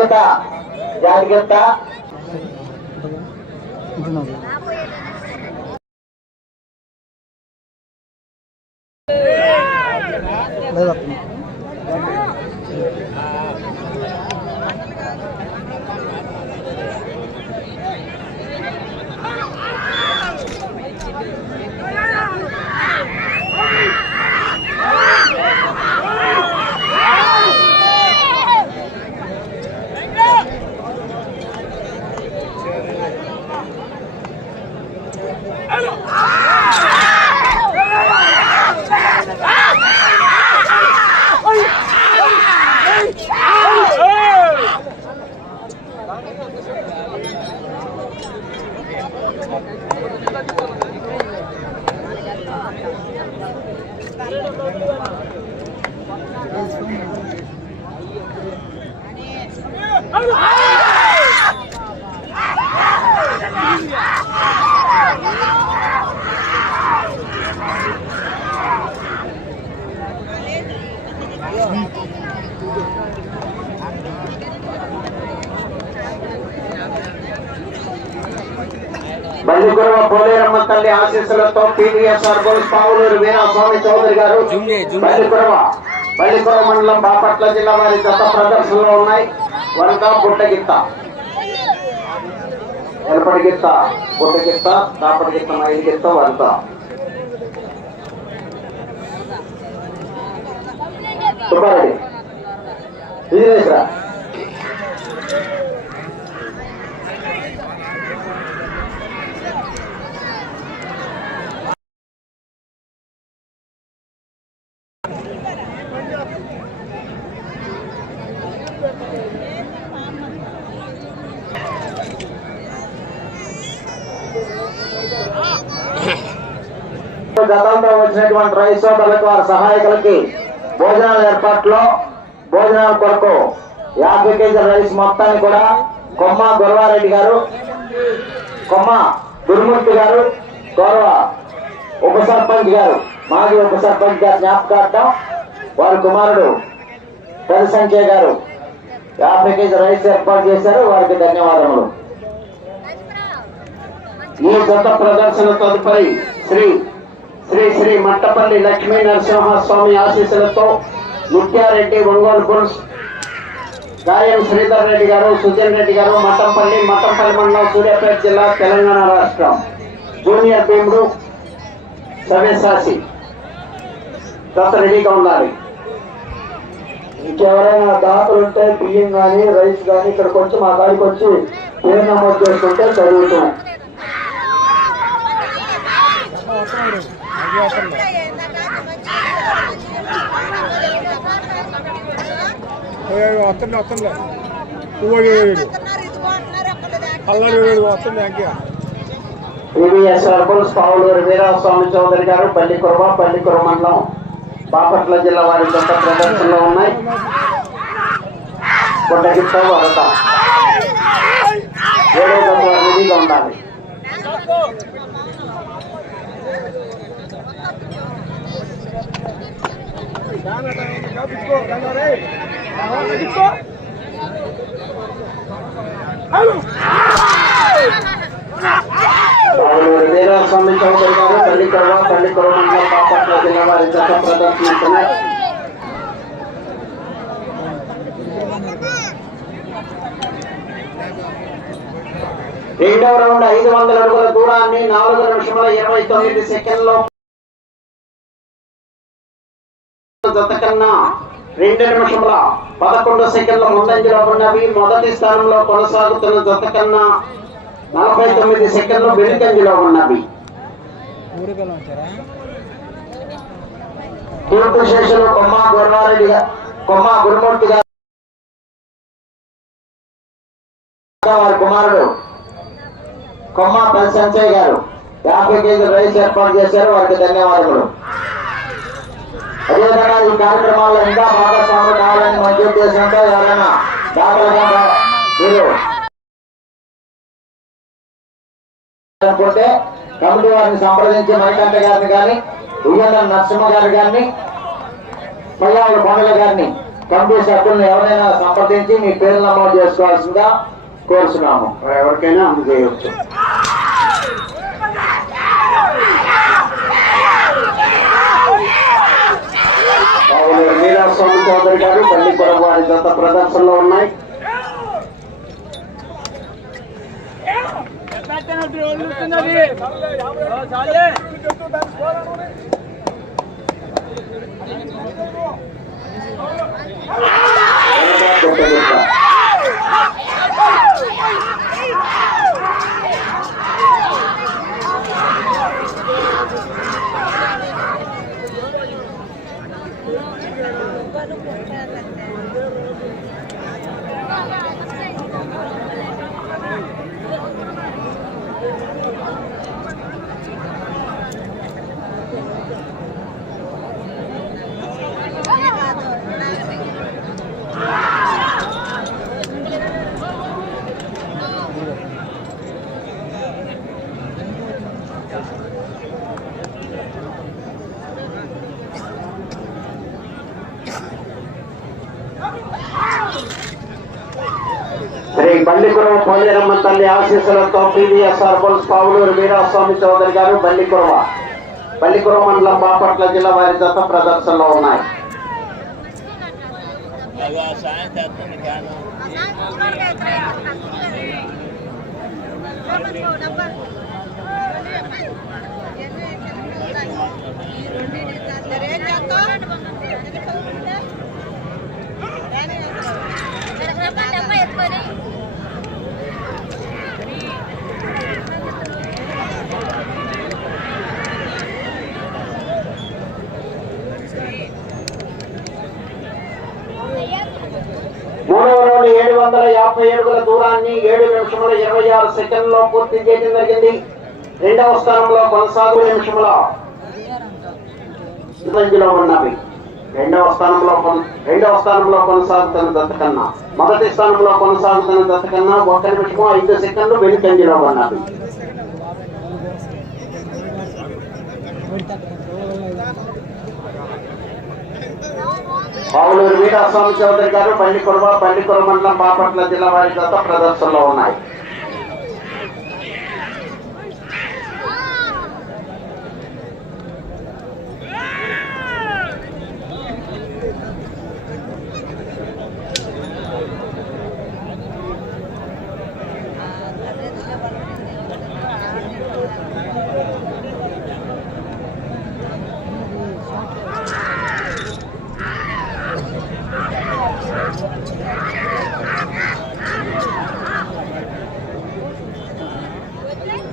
జాగ్రత్త జాగ్రత్త లేదా Hello. Ah! బల్లికురవ పోలేరమ్మ తల్లి ఆశీస్సులతో పీవీఎస్ఆర్ గోల్స్ పావులూరు వీరాస్వామి చౌదరి గారు బల్లికురవ బల్లికురవ మండలం బాపట్ల జిల్లా వారి గత ప్రదర్శనలో ఉన్నాయి. వరద బుట్టగిత్త. ఎలపడి గిత్త బుట్టగిత్త దాపటి గిత్త మైలు గిత్త సుబ్బారెడ్డి. విజయనేశ్వర గతంలో వచ్చినటువంటి రైతు సోదరులకు వారి సహాయకులకి భోజనాల ఏర్పాట్లో భోజనాల కొరకు యాభై కేజీల రైస్ మొత్తాన్ని కూడా కొమ్మ గురవారెడ్డి గారు కొమ్మ గురుమూర్తి గారు గౌరవ ఉప సర్పంచ్ గారు మాజీ ఉప సర్పంచ్ గారు జ్ఞాపకార్థం వారి కుమారుడు పెద్ద సంఖ్య గారు యాభై కేజీ రైస్ ఏర్పాటు చేశారు. వారికి ధన్యవాదములు. ఈ గత ప్రదర్శన తదుపరి శ్రీ శ్రీ శ్రీ మట్టపల్లి లక్ష్మీ నరసింహస్వామి ఆశీస్సులతో ముత్యారెడ్డి ఒంగోలు పురుష్ గాయం శ్రీధర్ రెడ్డి గారు సుజన్ రెడ్డి గారు మట్టంపల్లి మట్టంపల్లి మండలం సూర్యాపేట జిల్లా తెలంగాణ రాష్ట్రం. జూనియర్ భీముడు సవ్యసాసి గత రెడీగా ఉండాలి. ఇంకెవరైనా దాతలు ఉంటే బియ్యం కానీ రైస్ కానీ ఇక్కడికి వచ్చి మా కాడికి వచ్చి పేరు నమోదు చేసుకుంటే చదువుతాం. వస్తుంది వస్తుంది పువ్వు అల్లరి వస్తుంది అంకే పివిఎస్ అర్బుల్స్ పావులూరు వీరాస్వామి చౌదరి గారు పల్లి కుర మండలం బాపట్ల జిల్లా వారి గత ప్రదర్శనలో ఉన్నాయి. గుడ్డగిత్త వరద. ఏడో గత ఉండాలి. పావులూరు వీరాస్వామి చౌదరి గారు పల్లికురవ పల్లికుర మండలం బాపట్ల జిల్లా వారి గత ప్రదర్శిస్తున్నాయి రెండవ రౌండ్ ఐదు వందల అడుగుల దూరాన్ని నాలుగు నిమిషముల ఇరవై తొమ్మిది సెకండ్లో జత కన్నా రెండు నిమిషముల పదకొండు సెకండ్ల ముందంజలో ఉన్నవి మొదటి స్థానంలో కొనసాగుతున్న జత కన్నా నలభై తొమ్మిది సెకండ్లు వెనుకంజలో ఉన్నవి. తూర్పు శేషులు కొమ్మ గురవారెడ్డి గారు కొమ్మ గురుమూర్తి గారు వారి కుమారుడు. కొమ్మ పెన్ సంచయ్ గారు. యాభై కేజీ రైస్ ఏర్పాటు చేశారు. వారికి ధన్యవాదములు. అదేవిధంగా ఈ కార్యక్రమాల్లో ఇంకా భాగస్వామి కావాలని మంచి ఉద్దేశంతో ఎవరైనా దాఖలుగా మీరు అనుకుంటే కమిటీ వారిని సంప్రదించి మణికంఠ గారిని కానీ ఉయ్యండ నరసింహ గారి గారిని పయ్యావుల కొండల గారిని కమిటీ సభ్యులను ఎవరైనా సంప్రదించి మీ పేరు నమోదు చేసుకోవాల్సిందిగా కోరుతున్నాము ఎవరికైనా అందజేయవచ్చు బాబులేరు వీరాస్వామి చౌదరి గారు పల్లిపురం వారి దత్త ప్రదర్శనలో ఉన్నాయి గుట్ట. శ్రీ బల్లికురవ పోలేరమ్మ తల్లి ఆశీస్సులతో పీవీఎస్ సర్పంచ్ పావులూరు వీరాస్వామి చౌదరి గారు బల్లికురవ. బల్లికురవ మండలం బాపట్ల జిల్లా వారి దత్త ప్రదర్శనలో ఉన్నాయి. ఎత్తుకొని మూడవ రౌండ్ ఏడు వందల యాభై ఏడుగుల దూరాన్ని ఏడు నిమిషముల ఇరవై ఆరు సెకండ్లో పూర్తి చేయడం జరిగింది. రెండవ స్థానంలో కొనసాగు నిమిషముల మధ్యలో ఉన్నవి. రెండవ స్థానంలో కొన- రెండవ స్థానంలో కొనసాగుతున్న దత్త కన్నా మొదటి స్థానంలో కొనసాగుతున్న దత్త కన్నా ఒక్క నిమిషము ఐదు సెకండ్లు వెనుకంజలో ఉన్నవి పావులూరు అస్వామి చౌదరి గారు పండికొరవ పండికొర మండలం బాపట్ల జిల్లా వారి దత్త ప్రదర్శనలో ఉన్నాయి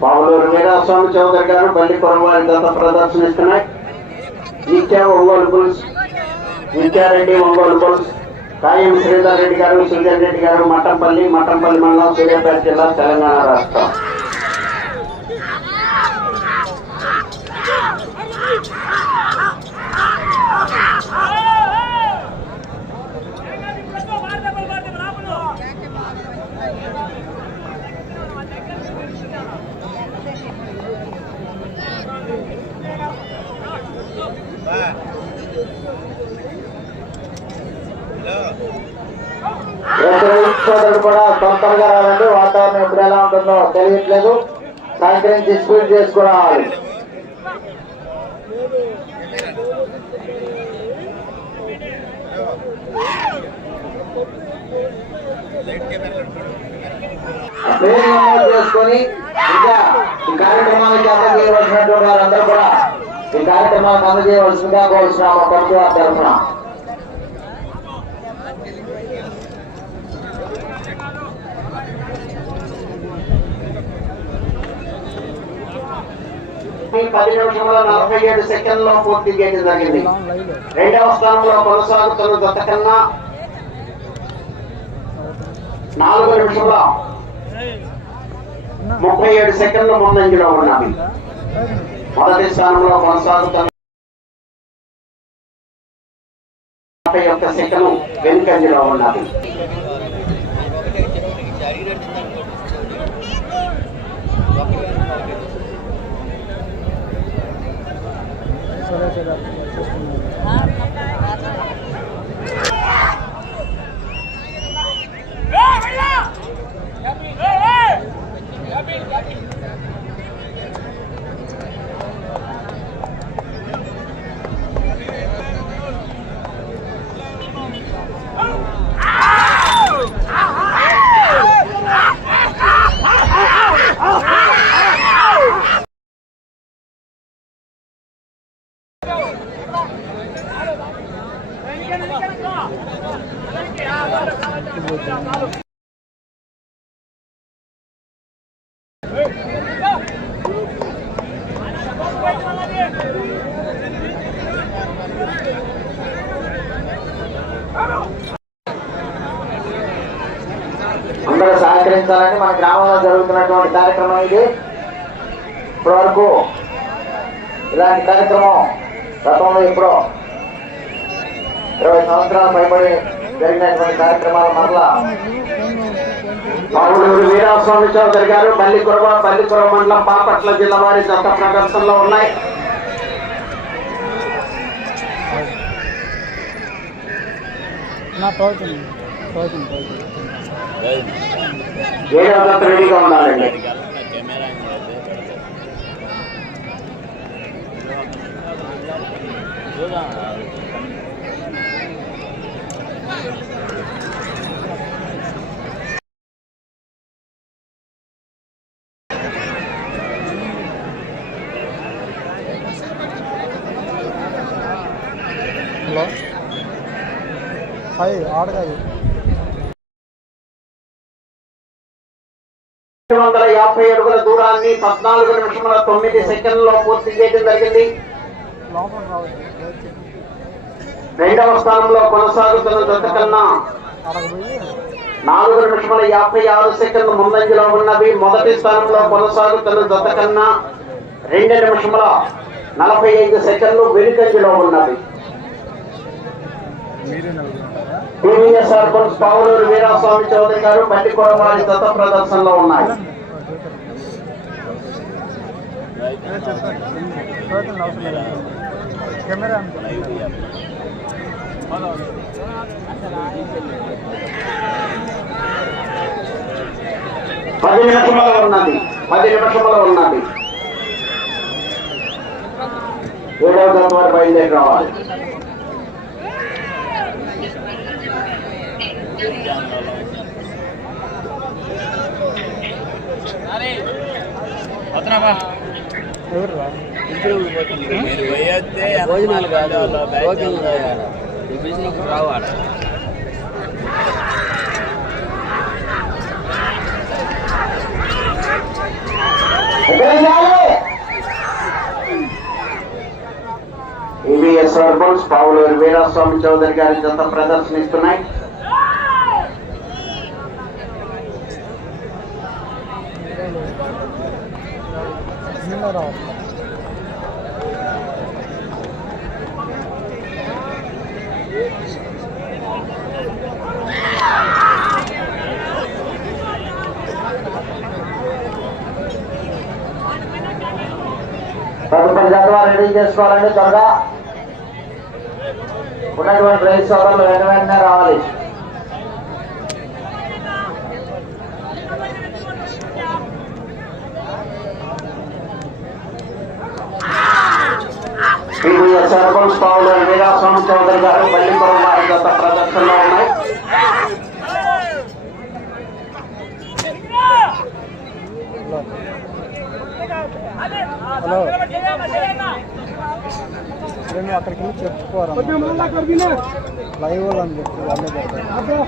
పావులూరు వీరాస్వామి చౌదరి గారు బల్లిపురం వారి దత్త ప్రదర్శనిస్తున్నాయి? నిత్యా ఒంగోలు పులుస్ నిత్యారెడ్డి ఒంగోలు పులుస్ కాయం శ్రీధర్ రెడ్డి గారు సుజన్ రెడ్డి గారు మఠంపల్లి మఠంపల్లి మండలం సూర్యాపేట జిల్లా తెలంగాణ రాష్ట్రం సోదరుడు కూడా తొందరగా రావాలండి వాతావరణం ఎప్పుడు ఎలా తెలియట్లేదు సాయంత్రం స్పీడ్ చేసుకురావాలి చేసుకొని ఇంకా ఈ కార్యక్రమానికి అందజేయవలసినటువంటి వారందరూ కూడా ఈ కార్యక్రమానికి అందజేయవలసిందిగా కోరుతున్నాము కమిటీ తరఫున. ఈ పది నిమిషంలో నలభై ఏడు సెకండ్లో పూర్తి చేయడం జరిగింది. రెండవ స్థానంలో కొనసాగుతున్న జత కన్నా నాలుగు నిమిషంలో ముప్పై ఏడు సెకండ్లు ముందంజలో ఉన్నవి. మొదటి స్థానంలో కొనసాగుతున్న నలభై ఒక్క సెకండ్ వెనుకంజలో ఉన్నది gracias. గతంలో ఎప్పుడో ఇరవై సంవత్సరాలు పైబడి జరిగినటువంటి కార్యక్రమాలు మరలా పావులూరు వీరాస్వామి చౌదరి గారు పల్లికురవ పల్లికురవ మండలం బాపట్ల జిల్లా వారి జత ప్రదర్శనలో ఉన్నాయి. ఏడవ రెడీగా ఉండాలండి కెమెరా చూద్దాం హలో. హాయ్ ఆడగాదు వందల యాభై అడుగుల దూరాన్ని పద్నాలుగు నిమిషముల తొమ్మిది సెకండ్లో పూర్తి చేయడం జరిగింది. రెండవ స్థానంలో కొనసాగుతున్న జత కన్నా నాలుగు నిమిషముల యాభై ఆరు సెకండ్లు ముందంజలో ఉన్నవి. మొదటి స్థానంలో కొనసాగుతున్న జత కన్నా రెండు నిమిషముల నలభై ఐదు సెకండ్లు వెనుకంజలో ఉన్నవి. మీరే నలుగురు టీవీఎస్ సర్పంచ్ పావులూరు వీరాస్వామి చౌదరి గారు బండికోడ వారి జత ప్రదర్శనలో ఉన్నాయి. కెమెరా పది నిమిషముల ఉన్నది. పది నిమిషముల ఉన్నది. ఏడవ జత వారు బయలుదేరి రావాలి ఎవరు రా మీరు పోయొస్తే భోజనాలు కాదు రావాలి పావులూరు వీరాస్వామి చౌదరి గారి జత ప్రదర్శనిస్తున్నాయి నిన్న రావాలి విధంగా రెడీ చేసుకోవాలండి త్వరగా. ఉన్నటువంటి రైతు సోదరులు వెంట వెంటనే రావాలి. సర్పంచ్ పావులు వీరాస్వామి చౌదరి గారు బల్లిపురం వారి గత ప్రదర్శనలో ఉన్నాయి. హలో. నేను అక్కడికి వెళ్ళి చెప్పుకోరా లైవ్ వాళ్ళు అని చెప్పి వాళ్ళే పెడతారు.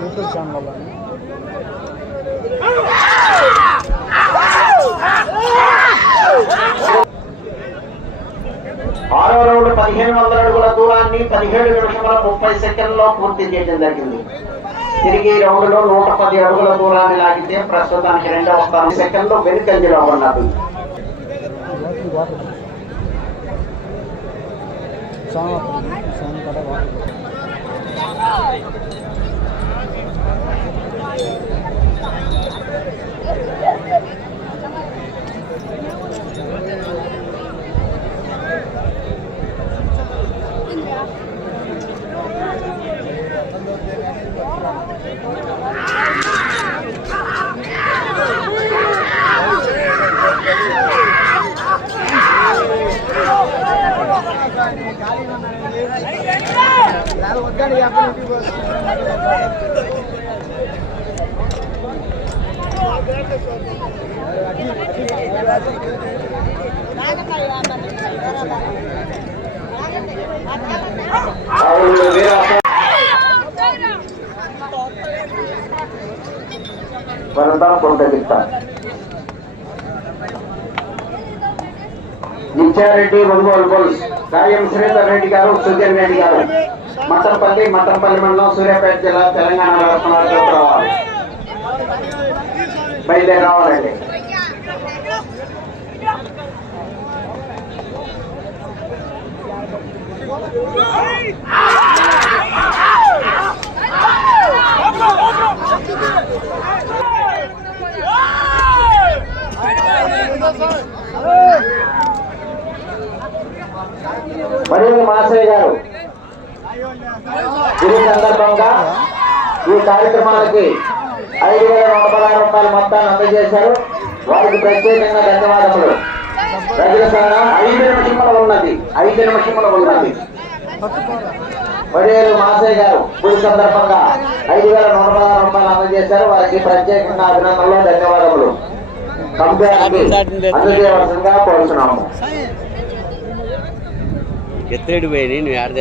యూట్యూబ్ ఛానల్ వాళ్ళని ఆరో రౌండ్ పదిహేను వందల అడుగుల దూరాన్ని పదిహేడు నిమిషముల ముప్పై సెకండ్లో పూర్తి చేయడం జరిగింది. తిరిగి రౌండ్లో నూట పది అడుగుల దూరాన్ని లాగితే ప్రస్తుతానికి రెండవ స్థానం సెకండ్లో వెనుకంజలో ఉన్నది. వాటర్ వరంతా కొనసాగిస్తారు నిత్యారెడ్డి ఒంగోలు గోల్స్ సాయం శ్రీధర్ రెడ్డి గారు సుధీర్ రెడ్డి గారు. మట్టంపల్లి మట్టంపల్లి మండలం సూర్యాపేట జిల్లా తెలంగాణ రాష్ట్రం రావాలి. బయలుదేరి రావాలండి. మరియు మాసయ్య గారు? ఈ సందర్భంగా ఈ కార్యక్రమానికి ఐదు వేల నూట పదహారు రూపాయలు మొత్తాన్ని అందజేశారు. వారికి ప్రత్యేకంగా ధన్యవాదములు. ప్రజల సంఘం ఐదు నిమిషములు ఉన్నది. ఐదు నిమిషములు ఉన్నది. పదిహేను మాసయ్య గారు పూజ సందర్భంగా ఐదు వేల నూట పదహారు రూపాయలు అందజేశారు. వారికి ప్రత్యేకంగా అభినందనలు ధన్యవాదములు. కంపెనీకి అందజేయవలసిందిగా కోరుతున్నాము ఎత్తేడు పోయి నువ్వు ఆడ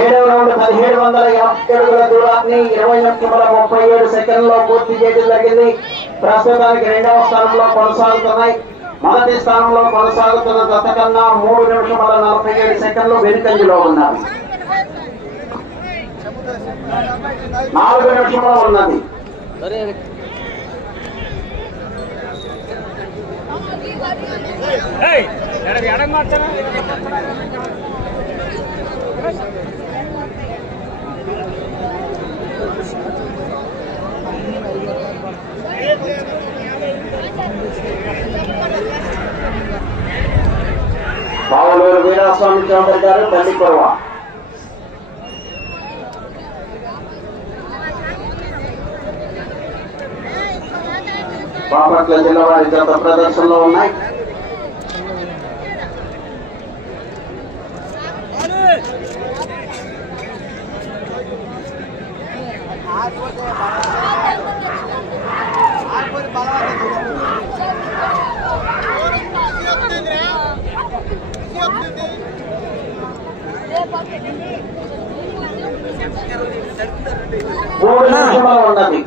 ఏడవ రౌండ్ పదిహేడు వందల యాభై అడుగుల దూరాన్ని ఇరవై నిమిషముల ముప్పై ఏడు సెకండ్లో పూర్తి చేయడం జరిగింది. ప్రస్తుతానికి రెండవ స్థానంలో కొనసాగుతున్నాయి. మొదటి స్థానంలో కొనసాగుతున్న గత కన్నా మూడు నిమిషముల నలభై ఏడు సెకండ్లు వెనుకంజలో ఉన్నారు నాలుగు నిమిషంలో ఉన్నది. పావులూరు వీరాస్వామి చౌదరి గారు తల్లి కొరవ బాపట్ల జిల్లా వారి గత ప్రదర్శనలో ఉన్నాయి. ఉన్నది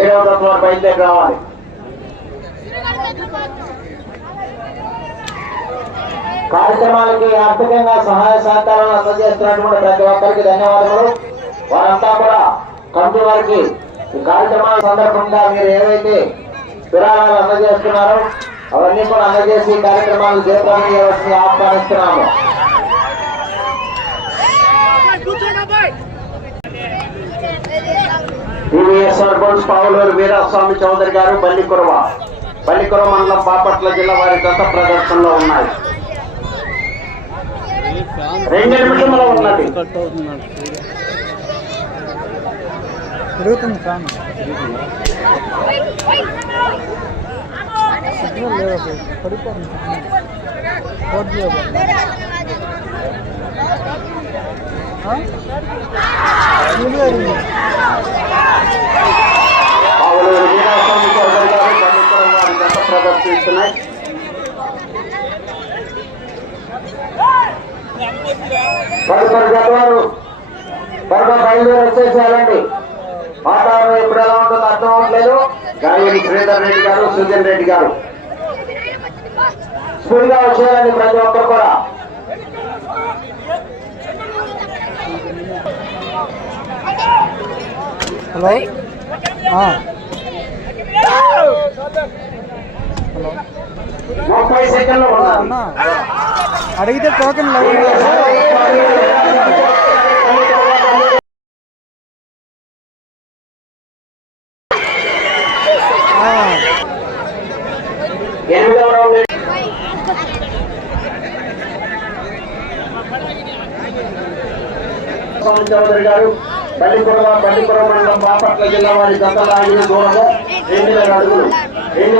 ఏడవ తత్వం బయలుదేరి రావాలి. కార్యక్రమాలకి ఆర్థికంగా సహాయ సహకారాలు అందజేస్తున్నటువంటి ప్రతి ఒక్కరికి ధన్యవాదాలు వారంతా కూడా కమిటీ వారికి ఈ కార్యక్రమాల సందర్భంగా మీరు ఏవైతే విరాళాలు అందజేస్తున్నారో అవన్నీ కూడా అందజేసి ఈ కార్యక్రమాలు జయప్రదం చేయవలసింది ఆహ్వానిస్తున్నాము. టీవీఎస్ఆర్ గోల్స్ పావులూరు వీరాస్వామి చౌదరి గారు బల్లికురవ. బల్లికురవ మండలం బాపట్ల జిల్లా వారి గత ప్రదర్శనలో ఉన్నాయి. రెండు నిమిషంలో ఉన్నది. పడిపోతుంది ప్రదర్శిస్తున్నాయి తదుపరి జతవారు త్వరగా బయలుదేరి వచ్చేసేయాలండి వాతావరణం ఎప్పుడు ఎలా ఉంటుందో అర్థం అవ్వట్లేదు గాలి శ్రీధర్ రెడ్డి గారు సుజన్ రెడ్డి గారు స్పీడ్గా వచ్చేయాలండి ప్రతి ఒక్కరు కూడా. హలో. హలో? అడిగితే టోకెన్ లైవ్ బండిపురం మండలం బాపట్ల జిల్లా వారి గత లాగిన దూరము రెండు వేల అడుగులు. రెండు